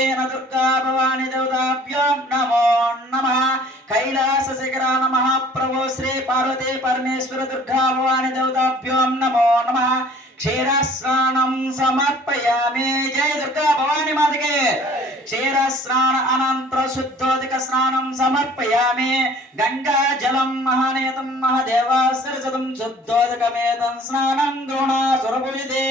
स्वरूपेण दुर्गा भवानी देवताभ्यो नमो नमः। कैलास शिखरा नमः प्रभो श्री पार्वती परमेश्वर दुर्गा भवानी देवताभ्यो नमो नमः। क्षीरस्नानं समर्पयामि। जय दुर्गा भवानी माता की। क्षीरस्नान अनंतर शुद्धोदक स्नानं समर्पयामि। गंगा जलं महानेतं महादेवासर्जतं शुद्धोदकमेतं स्नानं गृह्णासुरपूजिते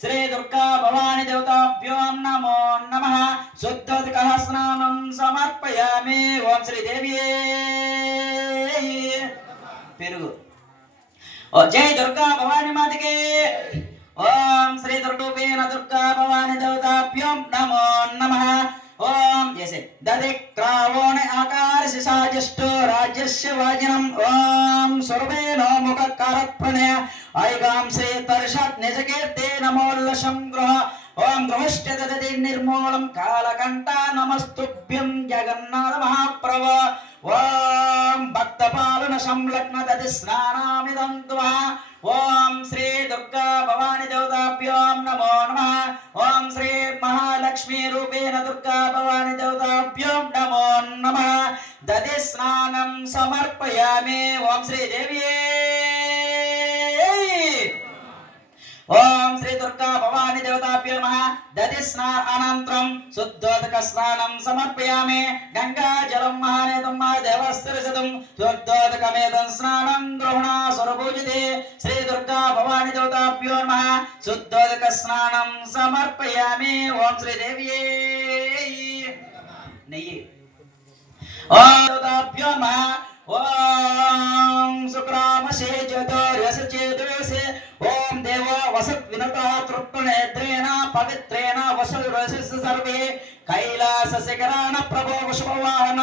श्री दुर्गा भवानी देवताभ्यो नमो नमः। शुद्धोदकः स्नानं समर्पयामि। ओम श्री देव्यै पेरुगु। जय दुर्गा भवानी माता की। ओम श्री दुर्गोपेन दुर्गा भवानी देवताभ्यो नमो नमः। ओम जैसे दधिक्रावोण आकार शिशाजष्टो राज्यस्य वाजिनम् ओम सर्वेनो मुखकारप्रणय ऐगां श्री तर्षत् निजकीर्ते नमोल्लसं गृह ओम गृहश्च ददति निर्मूलं कालकण्ठा नमस्तुभ्यं जगन्नाथ महाप्रभो। ओम भक्तपालन संलग्न दधि स्नानामिदं त्वः। ओम श्री दुर्गा भवानी देवताभ्यो नमो नमः। ओम श्री महालक्ष्मी रूपेण दुर्गा भवानी देवताभ्यो नमो नमः। दधि स्नानं समर्पयामि। ओम श्री देव्यै। ओम श्री दुर्गा भवानी देवताभ्यो नमः। दधि स्नान अनन्तरं शुद्धोदक स्नानं समर्पयामि। गंगा जलं महानेतं महादेवस्सर्जतं शुद्धोदकमेतं स्नानं गृह्णासुरपूजिते श्री दुर्गा भवानी देवताभ्यो नमः। शुद्धोदक स्नानं समर्पयामि। ओम श्री देव्यै नयि। ओम देवताभ्यो नमः। ओम शुक्रामसे ज्योतिर्वसचेतुर्वसे ओम देव वसत् विनतः तृप्तनेत्रेण पवित्रेण वसुरसस सर्वे कैलास शिखरान प्रभो वशुभवाहन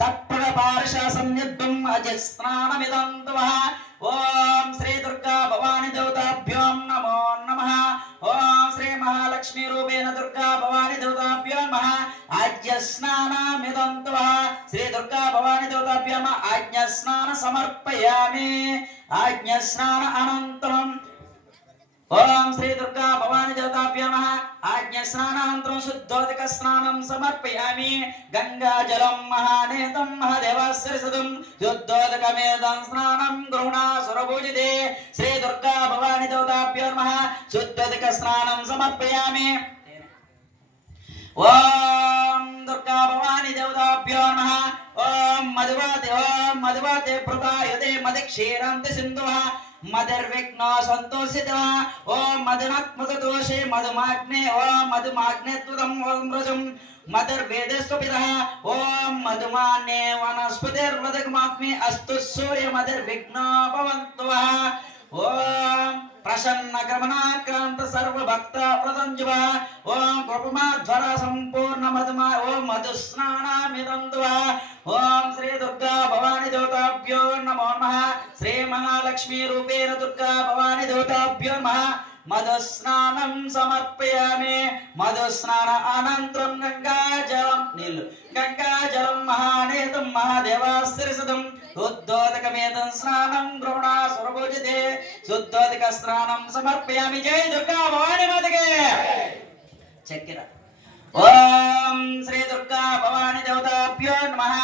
तत्प्रपार्श संयुद्धं अजस्नानमिदं त्वः। ओम श्री दुर्गा भवानी देवताभ्यो नमो नमः। ओम श्री महालक्ष्मी रूपेण दुर्गा भवानी देवताभ्यो नमः। आज्ञा स्नानमिदं त्वः। श्री दुर्गा भवानी देवताभ्यो नमः। आज्ञा स्नान समर्पयामि। आज्ञा स्नान अनन्तरं ओम श्री दुर्गा भवानी देवताभ्यो नमः। आज्ञा स्नानानन्तरं शुद्धोदक स्नानं समर्पयामि। गंगा जलं महानेतं महादेवासर्जतं शुद्धोदकमेतं स्नानं गृह्णासुरपूजिते श्री दुर्गा भवानी देवताभ्यो नमः। शुद्धोदक स्नानं समर्पयामि। ओम दुर्गा भवानी देवताभ्यो नमः। ओम मधुवाते प्रदायते मदिक्षीरन्ति सिन्धुः मदर्विघ्न संतोषितः। ओम मदनात्मकदोषे मधुमाग्ने ओम मधुमाग्ने त्वदं ओम रजं मदर्वेदस्वपितः। ओम मधुमान्ये वनस्पतिर्वदग्माग्ने अस्तु सूर्य मदर्विघ्न भवन्तुः। ओम प्रसन्न गमनाक्रांत सर्व भक्त प्रदंजवा ओम गोपमाध्वर संपूर्ण मधुमा ओम मधुस्नानामिदं त्वः। ओम श्री दुर्गा भवानी देवताभ्यो नमो नमः। श्री महालक्ष्मी रूपेण दुर्गा भवानी देवताभ्यो नमः। मधुस्नानं समर्पयामि। मधुस्नान अनन्तरं गंगाजलं महानेतं महादेवासर्जतं शुद्धोदकमेतं स्नानं गृह्णासुरपूजिते शुद्धोदक स्नानं समर्पयामि। जय दुर्गा भवानी माता की। चक्र ओम श्री दुर्गा भवानी देवताभ्यो नमः।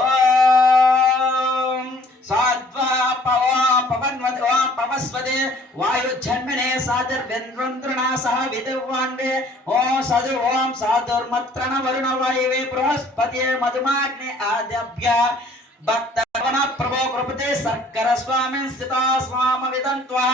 ओम साध्वा पवस्वदे वायुजन्मने सादर्वेन्द्रना सह विदवान्वे ओम सदु ओम सादुर्मत्रन वरुण वायुवे बृहस्पति मधुमाग्ने आद्यभ्य भक्तवन प्रभो कृपते सर्कर स्वामी स्थिता स्वाम विदन्त्वः।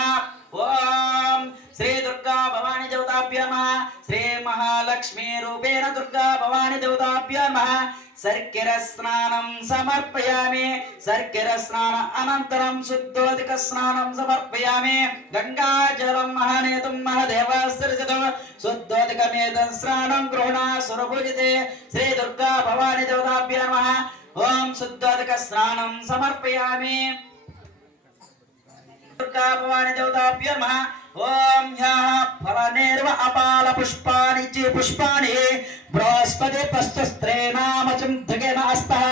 ओम श्री दुर्गा भवानी देवताभ्यो नमः। श्री महालक्ष्मी रूपेण दुर्गा भवानी देवताभ्यो नमः। सर्किर स्नानं समर्पयामि। सर्किर स्नान अनन्तरं शुद्धोदक स्नानं समर्पयामि। गंगा जलं महानेतं महादेवासर्जतं शुद्धोदकमेतं स्नानं गृह्णासुरपूजिते श्री दुर्गा भवानी देवताभ्यो नमः। ओम शुद्धोदक स्नानं समर्पयामि। दुर्गा भवानी देवताभ्यो नमः। ओम ह्यः फलनेर्व अपाल पुष्पाणि च पुष्पाणि बृहस्पति पस्तस्त्रेणामचं धृगेनास्तः।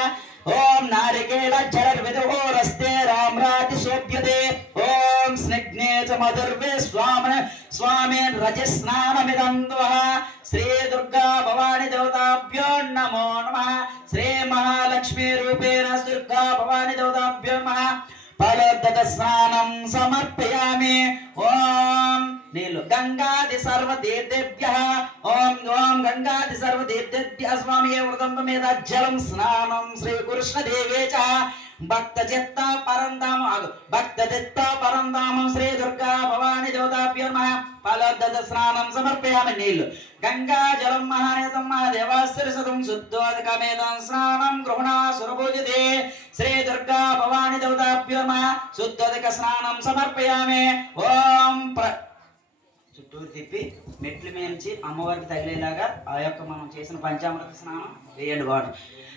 ओम नारिकेल जलर्विदोरस्ते रामराति शोभ्यते। ओम स्निग्धे च मधुर्वे స్వామి రజస్నానమిదందుః శ్రీ దుర్గా భవాని దేవతాభ్యో నమో నమః శ్రీ మహాలక్ష్మీ రూపేణ దుర్గా భవాని దేవతాభ్యో నమః ఫలోదక స్నానం సమర్పయామి ఓం నీళ్ళు గంగాది సర్వతీర్థేభ్యః ఓం ఓం గంగాది సర్వతీర్థేభ్యః స్వామి వృతం మీద జలం స్నానం శ్రీ కృష్ణదేవే చ భక్త చిత్త పరంధామ భక్త చిత్త పరంధామం శ్రీ దుర్గా భవాని దేవతాభ్యో నమః ఫలోదక స్నానం సమర్పయామి నీళ్ళు గంగా జలం మహానేతం మహాదేవాశ్రసతం శుద్ధోదకమేదం స్నానం గృహణా సురభూజితే శ్రీ దుర్గా భవాని దేవతాభ్యో నమః శుద్ధోదక స్నానం సమర్పయామి ఓం చుట్టూరు తిప్పి మెట్లు మేల్చి అమ్మవారికి తగిలేలాగా ఆ యొక్క మనం చేసిన పంచామృత స్నానం వేయండి వాడు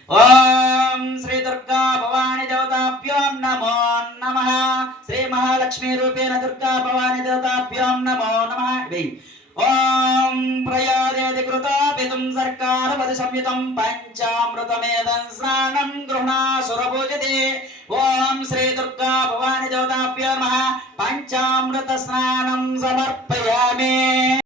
ఓం శ్రీ దుర్గా భవాని దేవతాభ్యో నమో నమః శ్రీ మహాలక్ష్మీ రూపేణ దుర్గా భవాని దేవతాభ్యో నమో నమః వేయి ఓం ప్రయాదేతి కృతాపితుం సర్కారపది సంయుతం పంచామృతమేదం స్నానం గృహణా సురభూజతే ఓం శ్రీ దుర్గా భవాని దేవతాభ్యో నమః పంచామృత స్నానం సమర్పయామి